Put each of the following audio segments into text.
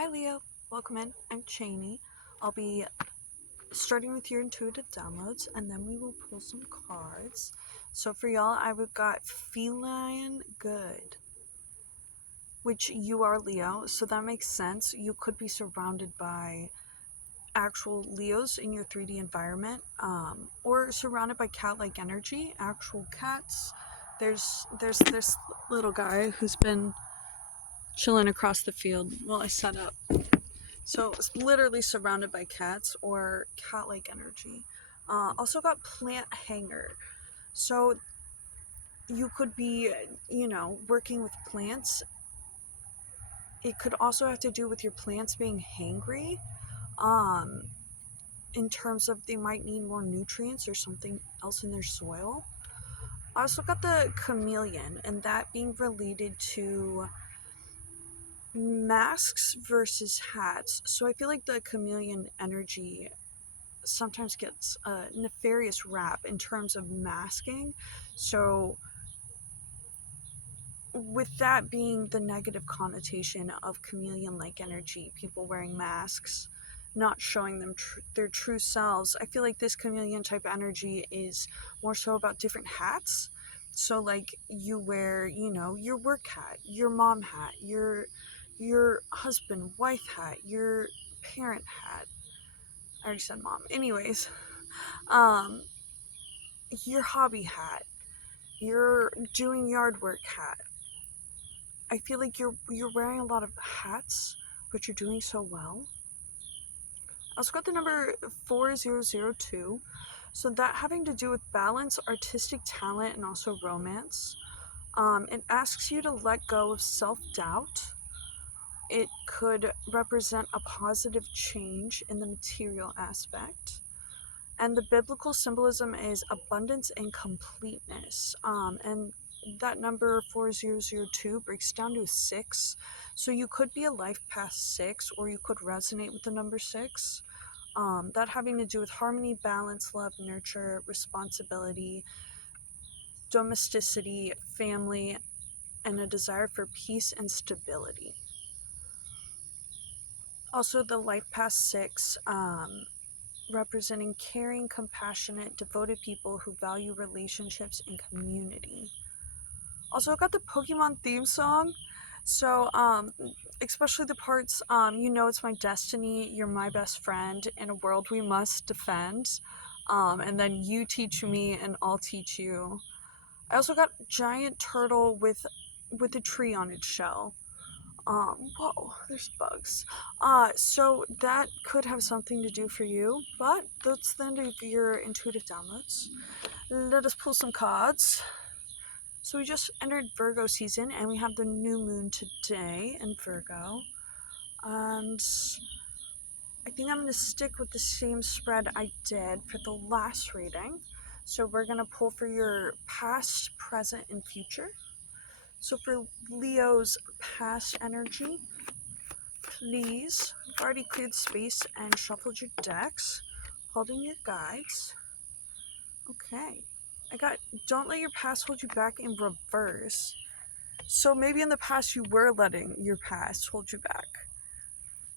Hi Leo, welcome in. I'm Cheney. I'll be starting with your intuitive downloads and then we will pull some cards. So for y'all, I've got feline good, which you are Leo, so that makes sense. You could be surrounded by actual Leos in your 3D environment, or surrounded by cat-like energy, actual cats. There's this little guy who's been chilling across the field while I set up. So it's literally surrounded by cats or cat-like energy. Also got plant hanger. So you could be, working with plants. It could also have to do with your plants being hangry. Um, in terms of they might need more nutrients or something else in their soil. I also got the chameleon, and that being related to masks versus hats. So I feel like the chameleon energy sometimes gets a nefarious rap in terms of masking. So with that being the negative connotation of chameleon-like energy, people wearing masks, not showing them their true selves, I feel like this chameleon type energy is more so about different hats. So like you wear, your work hat, your mom hat, your husband wife hat, your parent hat. I already said mom. Anyways, um your hobby hat, your doing yard work hat. I feel like you're wearing a lot of hats, but you're doing so well. I also got the number 4002. So that having to do with balance, artistic talent, and also romance. It asks you to let go of self-doubt. It could represent a positive change in the material aspect. And the biblical symbolism is abundance and completeness. And that number 4002 breaks down to a 6. So you could be a life past 6, or you could resonate with the number 6. That having to do with harmony, balance, love, nurture, responsibility, domesticity, family, and a desire for peace and stability. Also, the life past 6, representing caring, compassionate, devoted people who value relationships and community. Also, I got the Pokemon theme song. So, especially the parts, it's my destiny, you're my best friend, in a world we must defend. And then you teach me and I'll teach you. I also got giant turtle with a tree on its shell. Whoa, there's bugs. So that could have something to do for you, but that's the end of your intuitive downloads. Let us pull some cards. So we just entered Virgo season, and we have the new moon today in Virgo. And I think I'm going to stick with the same spread I did for the last reading. So we're going to pull for your past, present, and future. So for Leo's past energy, please, I've already cleared space and shuffled your decks, holding your guides. Okay. I got don't let your past hold you back in reverse. So maybe in the past you were letting your past hold you back.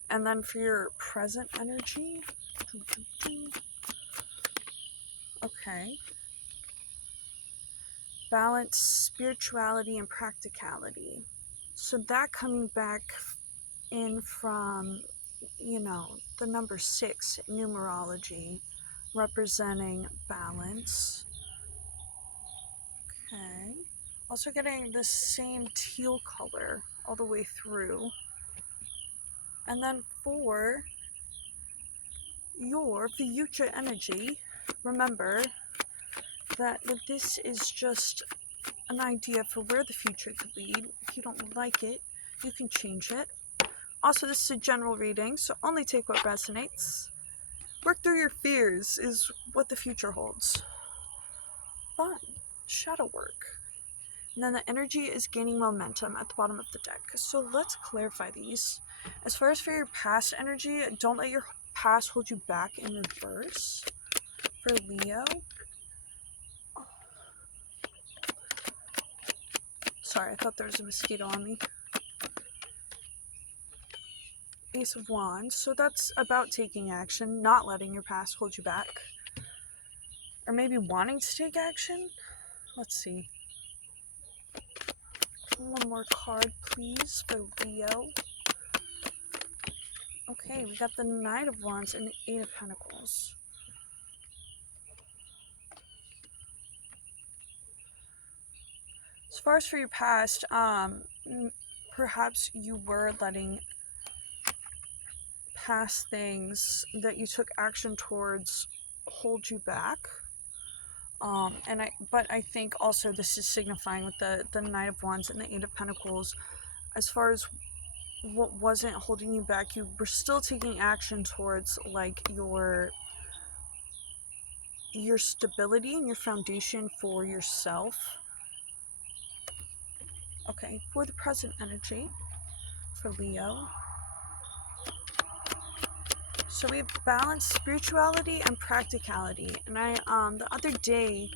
And then for your present energy, okay. Balance, spirituality, and practicality. So that coming back in from, the number 6, numerology, representing balance. Okay. Also getting the same teal color all the way through. And then for your future energy, remember that this is just an idea for where the future could lead. If you don't like it, you can change it. Also, this is a general reading, so only take what resonates. Work through your fears is what the future holds. Fun. Shadow work. And then the energy is gaining momentum at the bottom of the deck. So let's clarify these. As far as for your past energy, don't let your past hold you back in reverse. For Leo. Sorry, I thought there was a mosquito on me. Ace of Wands. So that's about taking action, not letting your past hold you back. Or maybe wanting to take action. Let's see. One more card, please, for Leo. Okay, we got the Knight of Wands and the Eight of Pentacles. As far as for your past, perhaps you were letting past things that you took action towards hold you back. But I think also this is signifying with the Knight of Wands and the Eight of Pentacles, as far as what wasn't holding you back, you were still taking action towards like your stability and your foundation for yourself. Okay, for the present energy for Leo. So we have balance, spirituality, and practicality. And I the other day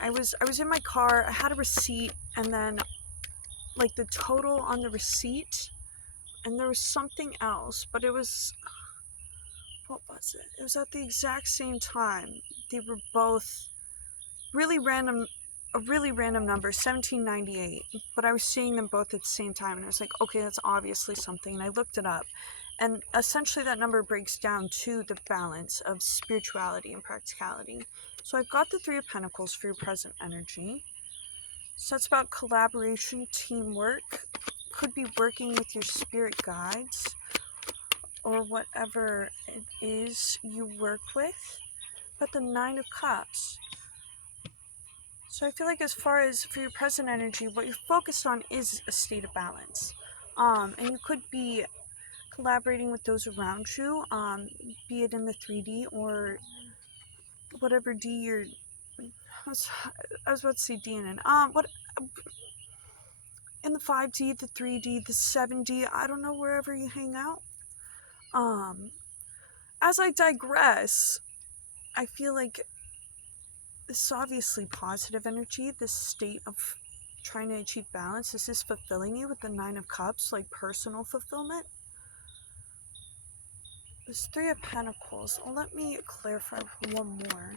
I was in my car, I had a receipt, and then like the total on the receipt, and there was something else, but it was, what was it? It was at the exact same time. They were both really random, a really random number, 1798, but I was seeing them both at the same time, and I was like, okay, that's obviously something, and I looked it up, and essentially that number breaks down to the balance of spirituality and practicality. So I've got the Three of Pentacles for your present energy. So it's about collaboration, teamwork, could be working with your spirit guides, or whatever it is you work with. But the Nine of Cups. So I feel like as far as for your present energy, what you're focused on is a state of balance. And you could be collaborating with those around you, be it in the 3D or whatever D you're... I was about to say D and N. What... In the 5D, the 3D, the 7D, I don't know, wherever you hang out. As I digress, I feel like this is obviously positive energy, this state of trying to achieve balance. This is fulfilling you with the Nine of Cups, like personal fulfillment. This Three of Pentacles. Let me clarify one more.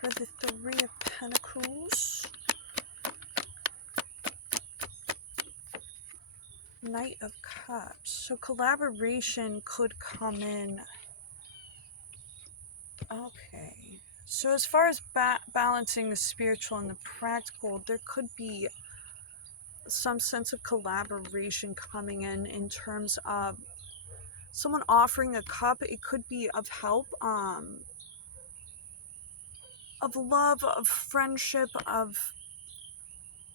For the Three of Pentacles, Knight of Cups. So collaboration could come in. Okay. So as far as balancing the spiritual and the practical, there could be some sense of collaboration coming in terms of someone offering a cup. It could be of help, of love, of friendship, of...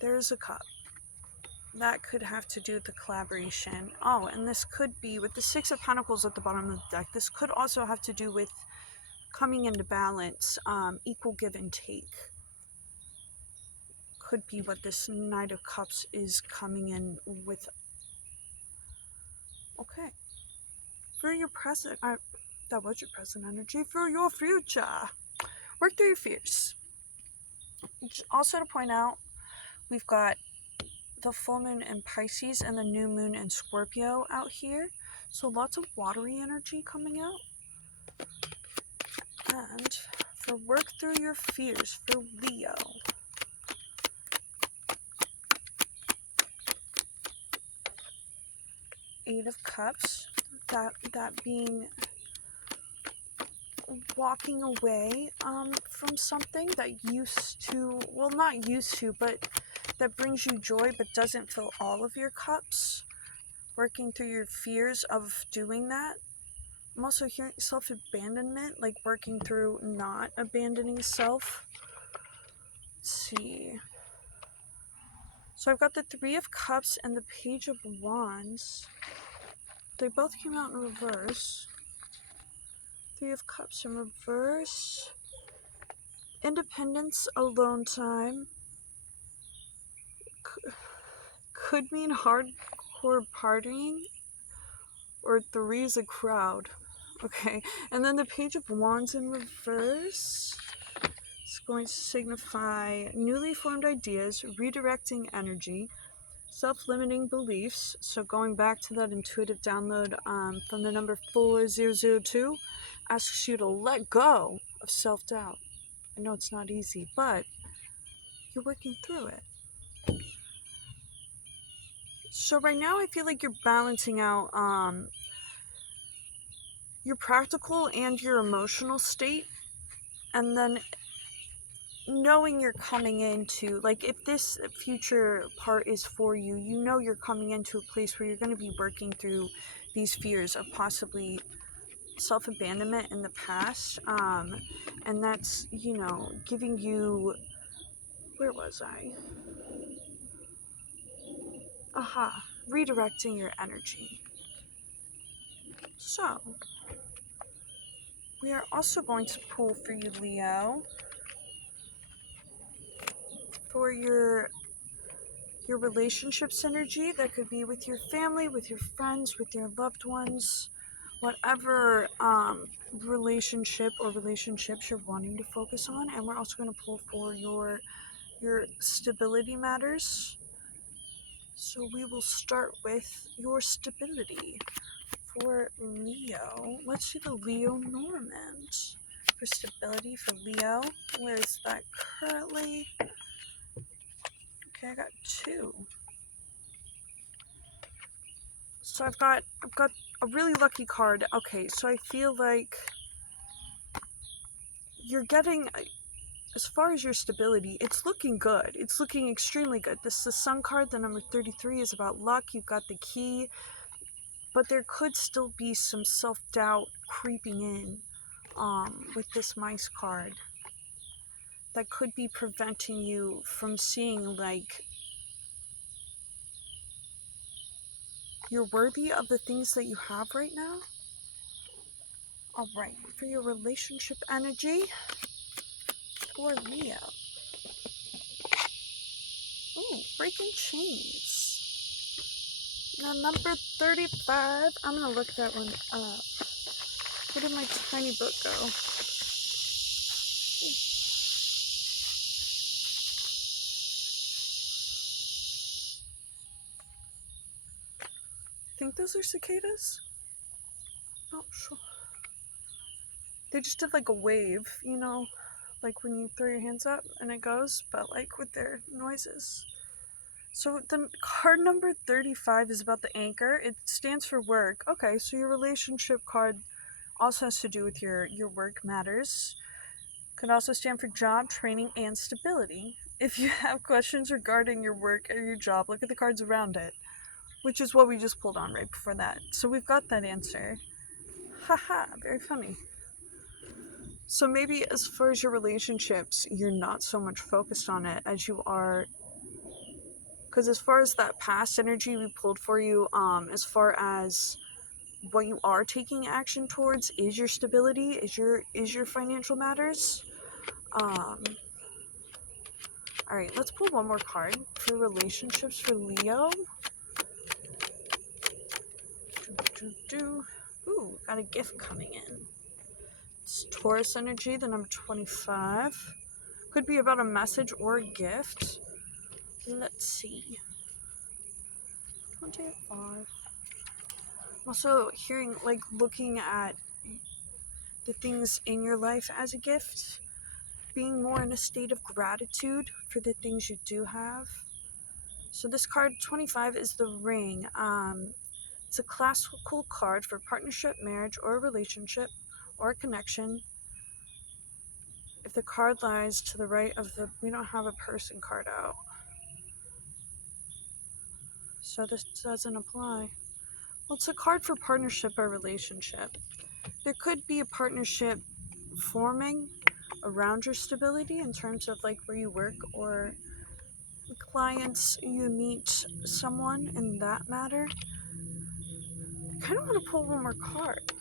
There's a cup. That could have to do with the collaboration. Oh, and this could be, with the Six of Pentacles at the bottom of the deck, this could also have to do with coming into balance, equal give and take. Could be what this Knight of Cups is coming in with. Okay. For your present, that was your present energy. For your future, work through your fears. Also to point out, we've got the full moon in Pisces and the new moon in Scorpio out here. So lots of watery energy coming out. And for work through your fears for Leo, Eight of Cups, that being walking away from something that used to, well, not used to, but that brings you joy but doesn't fill all of your cups. Working through your fears of doing that. I'm also hearing self-abandonment, like working through not abandoning self. Let's see. So I've got the Three of Cups and the Page of Wands. They both came out in reverse. Three of Cups in reverse. Independence, alone time. Could mean hardcore partying. Or three's a crowd. Okay. And then the Page of Wands in reverse. It's going to signify newly formed ideas, redirecting energy. self-limiting beliefs. So going back to that intuitive download from the number 4002, asks you to let go of self-doubt. I know it's not easy, but you're working through it. So right now I feel like you're balancing out your practical and your emotional state, and then knowing you're coming into, like, if this future part is for you, you know you're coming into a place where you're going to be working through these fears of possibly self-abandonment in the past, and that's, you know, giving you, where was I? Aha, redirecting your energy. So we are also going to pull for you, Leo, for your relationship synergy. That could be with your family, with your friends, with your loved ones, whatever relationship or relationships you're wanting to focus on. And we're also going to pull for your stability matters. So we will start with your stability for Leo. Let's do the Leo Normand for stability for Leo. Where is that currently? Okay, I got 2. So I've got a really lucky card. Okay, so I feel like you're getting, as far as your stability, it's looking good. It's looking extremely good. This is the Sun card. The number 33 is about luck. You've got the key, but there could still be some self-doubt creeping in with this Mice card that could be preventing you from seeing, like, you're worthy of the things that you have right now. All right, for your relationship energy for Leo. Ooh, breaking chains. Now, number 35. I'm gonna look that one up. Where did my tiny book go? I think those are cicadas. Not sure. They just did like a wave, you know, like when you throw your hands up and it goes, but like with their noises. So the card number 35 is about the anchor. It stands for work. Okay, so your relationship card also has to do with your work matters. Could also stand for job, training, and stability. If you have questions regarding your work or your job, look at the cards around it, which is what we just pulled on right before that. So we've got that answer. Haha, very funny. So maybe as far as your relationships, you're not so much focused on it as you are, because as far as that past energy we pulled for you, as far as what you are taking action towards is your stability, is your financial matters. All right, let's pull one more card for relationships for Leo. Ooh, got a gift coming in. It's Taurus energy, the number 25. Could be about a message or a gift. Let's see. 25. I'm also hearing, like, looking at the things in your life as a gift. Being more in a state of gratitude for the things you do have. So this card 25 is the ring. It's a classical card for partnership, marriage, or a relationship, or a connection. If the card lies to the right of the, we don't have a person card out, so this doesn't apply. Well, it's a card for partnership or relationship. There could be a partnership forming around your stability in terms of like where you work or clients you meet someone in that matter. I kind of want to pull one more card.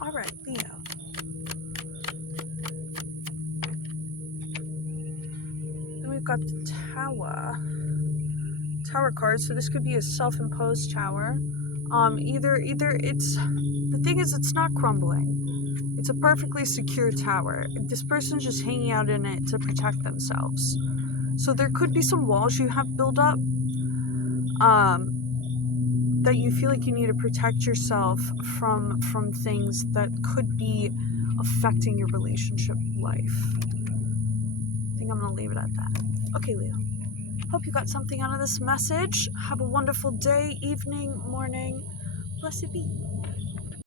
All right, Leo. Then we've got the tower card. So this could be a self-imposed tower. Either it's, the thing is, it's not crumbling. It's a perfectly secure tower. This person's just hanging out in it to protect themselves. So there could be some walls you have built up, that you feel like you need to protect yourself from things that could be affecting your relationship life. I think I'm gonna leave it at that. Okay, Leo. Hope you got something out of this message. Have a wonderful day, evening, morning. Blessed be.